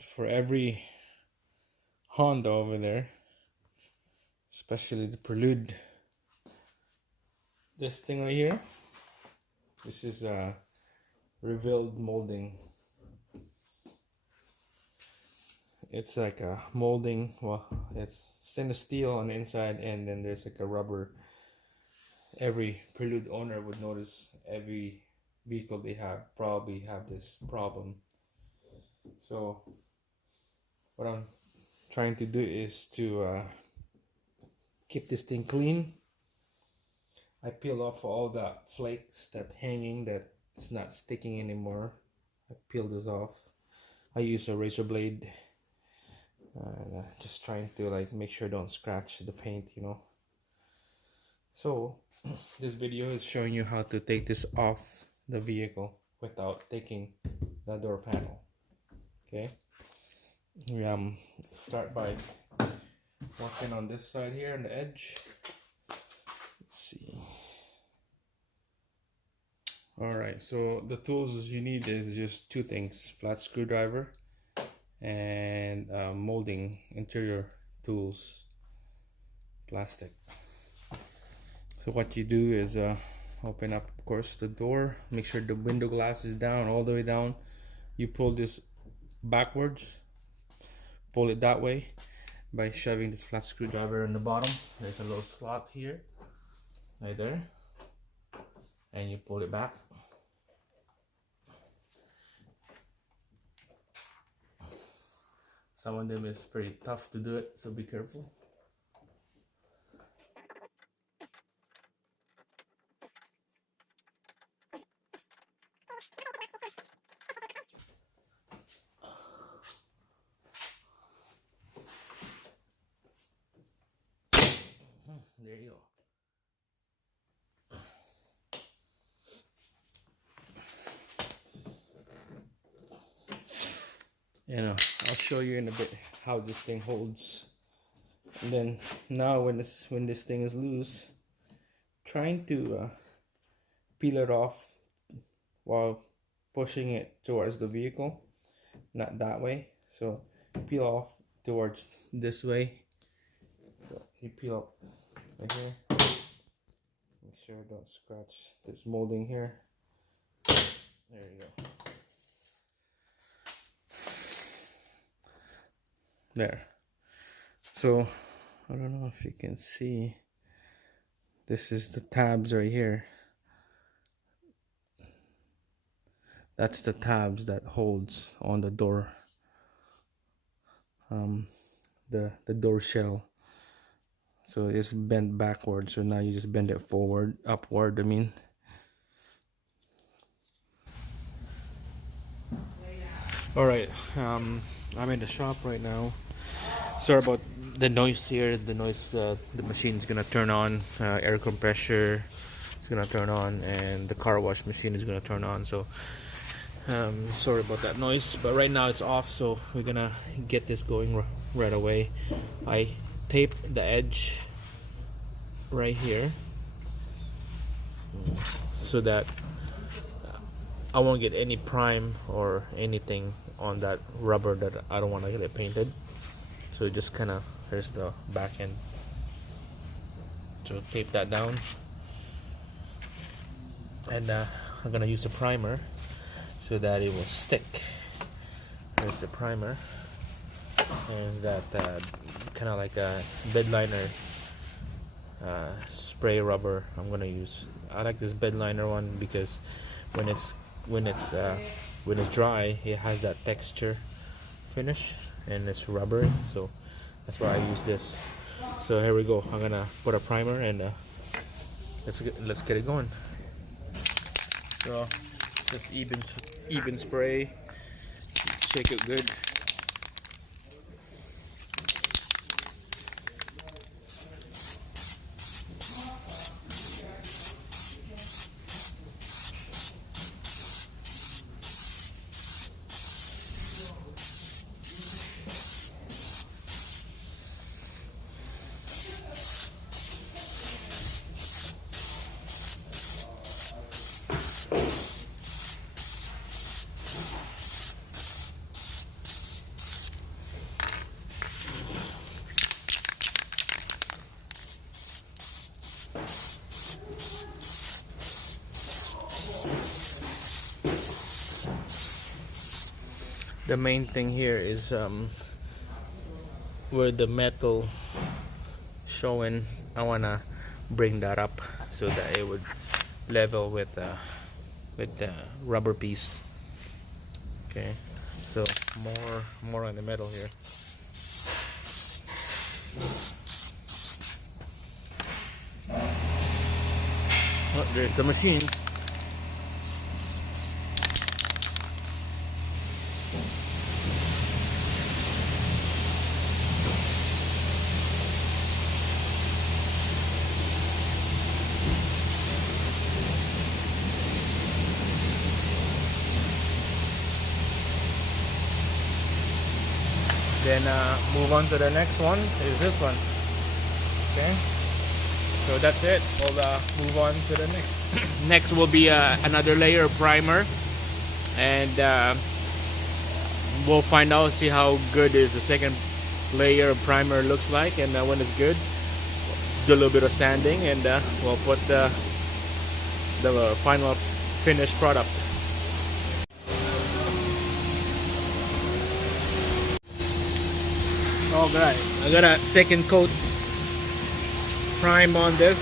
for every Honda over there, especially the Prelude. This thing right here, this is a revealed molding. It's like a molding, well, it's stainless steel on the inside, and then there's like a rubber. Every Prelude owner would notice every vehicle they have probably have this problem. So what I'm trying to do is to keep this thing clean. I peel off all the flakes that hanging, that it's not sticking anymore. I peel this off. I use a razor blade, just trying to like make sure don't scratch the paint, you know. So this video is showing you how to take this off the vehicle without taking the door panel. Okay, we start by working on this side here on the edge. Let's see. Alright, so the tools you need is just two things: flat screwdriver and molding interior tools, plastic. So what you do is open up, of course, the door, make sure the window glass is down, all the way down. You pull this backwards, pull it that way by shoving this flat screwdriver in the bottom. There's a little slot here, right there, and you pull it back. Some of them is pretty tough to do it, so be careful. There you go. And I'll show you in a bit how this thing holds. And then now when this thing is loose, trying to peel it off while pushing it towards the vehicle, not that way. So peel off towards this way. So you peel up right here. Make sure don't scratch this molding here. There you go. There. So I don't know if you can see, this is the tabs right here. That's the tabs that holds on the door, the door shell. So it's bent backwards, so now you just bend it forward, upward, I mean. Alright, I'm in the shop right now. Sorry about the noise here. The noise, the machine's gonna turn on, air compressor is gonna turn on, and the car wash machine is gonna turn on. So sorry about that noise, but right now it's off, so we're gonna get this going right away. I tape the edge right here so that I won't get any prime or anything on that rubber that I don't want to get it painted. So just kind of, here's the back end, so tape that down, and I'm gonna use a primer so that it will stick. There's the primer, and it's that kind of like a bedliner spray rubber I'm gonna use. I like this bedliner one because when it's dry, it has that texture finish and it's rubbery, so that's why I use this. So here we go. I'm gonna put a primer and let's get it going. So just even spray, shake it good. The main thing here is where the metal showing. I wanna bring that up so that it would level with the rubber piece. Okay, so more on the metal here. Oh, there's the machine. Then move on to the next one is this one. Okay, so that's it. We'll move on to the next. Next will be another layer of primer, and we'll find out, see how good is the second layer of primer looks like, and when it's good, do a little bit of sanding, and we'll put the final finished product. Alright, I got a second coat prime on this.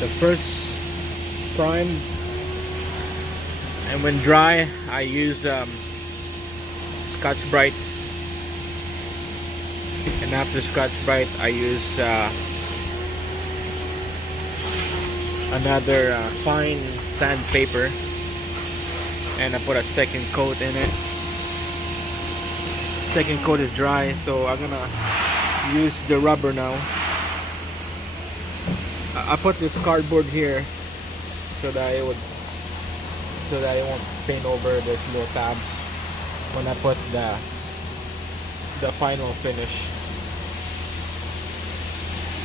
The first prime, and when dry I use Scotch Brite, and after Scotch Brite I use another fine sandpaper, and I put a second coat in it. Second coat is dry, so I'm gonna use the rubber now. I put this cardboard here so that it won't paint over the little tabs when I put the final finish.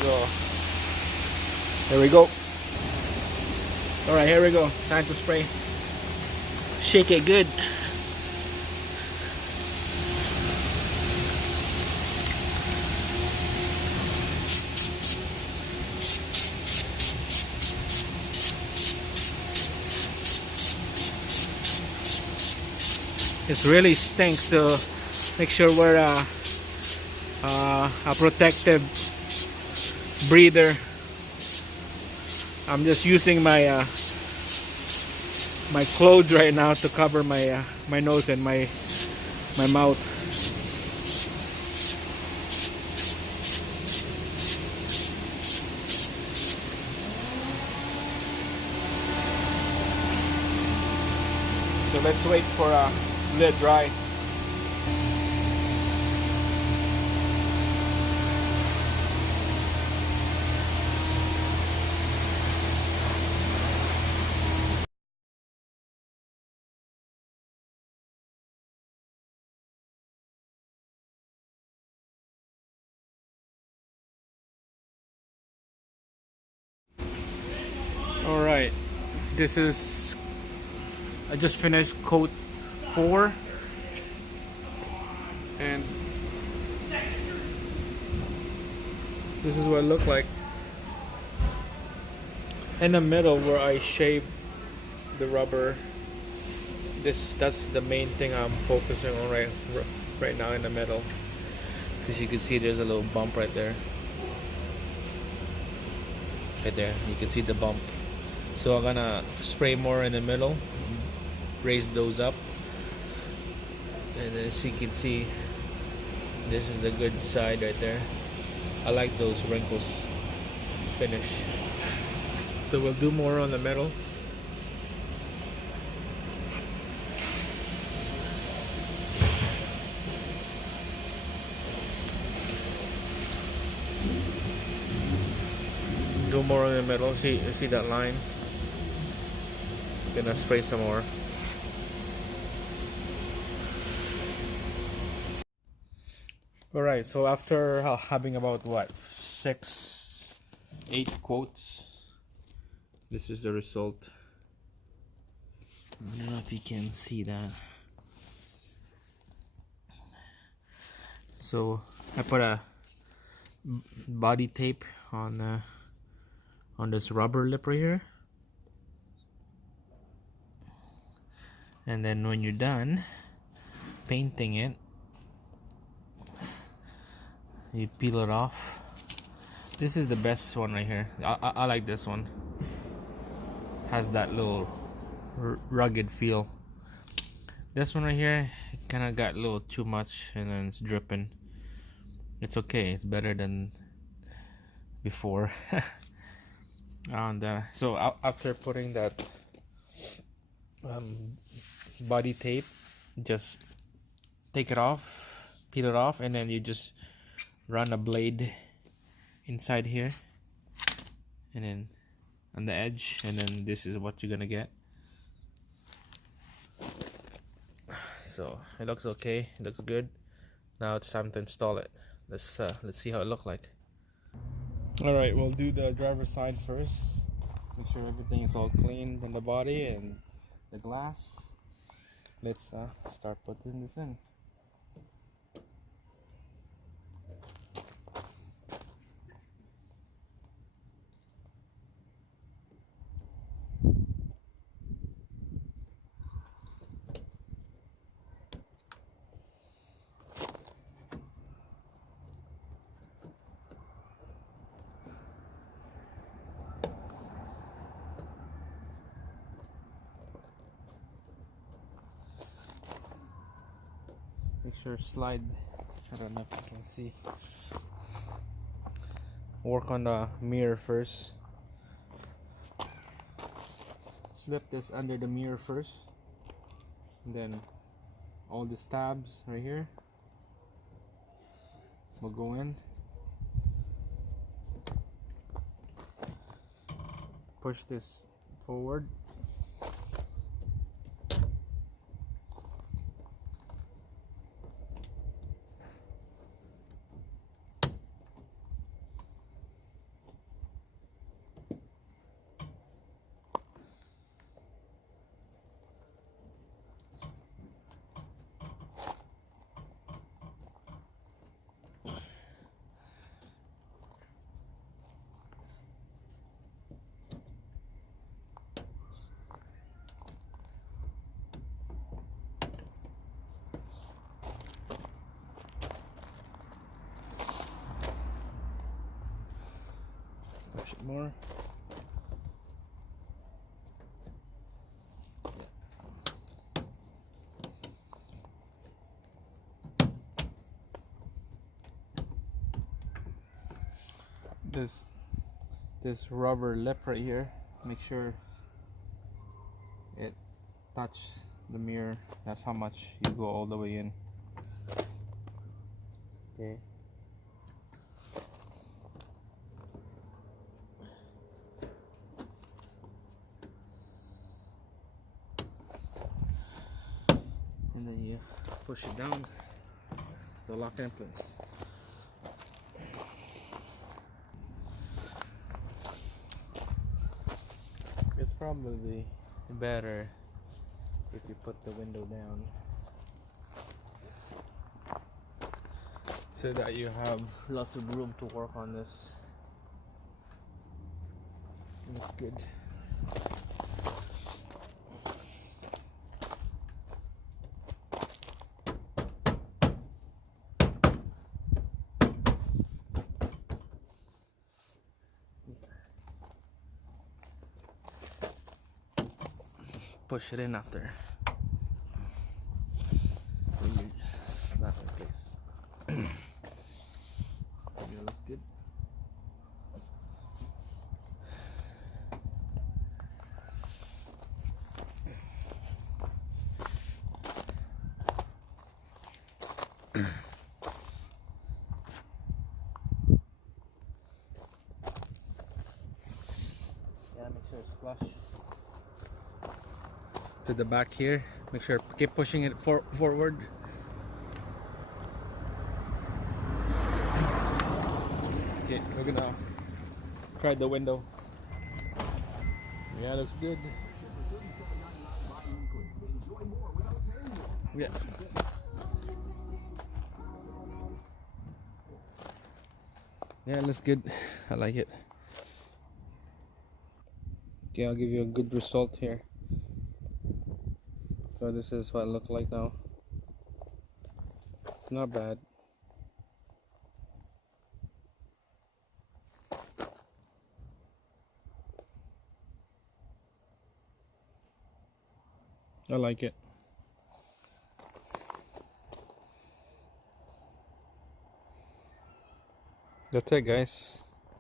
So there we go. Alright, here we go. Time to spray. Shake it good. It really stinks, so make sure we're a protective breather. I'm just using my my clothes right now to cover my my nose and my mouth. So let's wait for let it dry. All right, this is, I just finished coat 4, and this is what it looked like. In the middle where I shaved the rubber, that's the main thing I'm focusing on right now, in the middle, because you can see there's a little bump right there. Right there, you can see the bump. So I'm gonna spray more in the middle, raise those up, and as you can see, this is the good side right there. I like those wrinkles finish. So we'll do more on the metal. Do more on the metal. See that line? Gonna spray some more. Alright, so after having about what, 6-8 quotes, this is the result. I don't know if you can see that. So I put a body tape on this rubber lip right here, And then when you're done painting it, you peel it off. This is the best one right here. I like this one. Has that little rugged feel. This one right here, it kind of got a little too much and then it's dripping. It's okay, it's better than before. And so after putting that body tape, just take it off, peel it off, and then you just run a blade inside here and then on the edge, and then this is what you're gonna get. So it looks okay, it looks good. Now it's time to install it. Let's see how it looks like. All right, we'll do the driver's side first. Make sure everything is all clean on the body and the glass. Let's start putting this in. Make sure slide. I don't know if you can see. Work on the mirror first. Slip this under the mirror first, and then all these tabs right here will go in. Push this forward. Push it more. This rubber lip right here, make sure it touch the mirror. That's how much you go all the way in. Okay. And then you push it down to lock in place. It's probably better if you put the window down so that you have lots of room to work on this. Looks good. Push it in after. And you just snap in place. Yeah, looks good. Yeah, make sure it's flush. To the back here, make sure keep pushing it forward. Okay, we're gonna try the window. Yeah, looks good. Yeah. Yeah, looks good. I like it. Okay, I'll give you a good result here. So this is what it looks like now. Not bad. I like it. That's it, guys.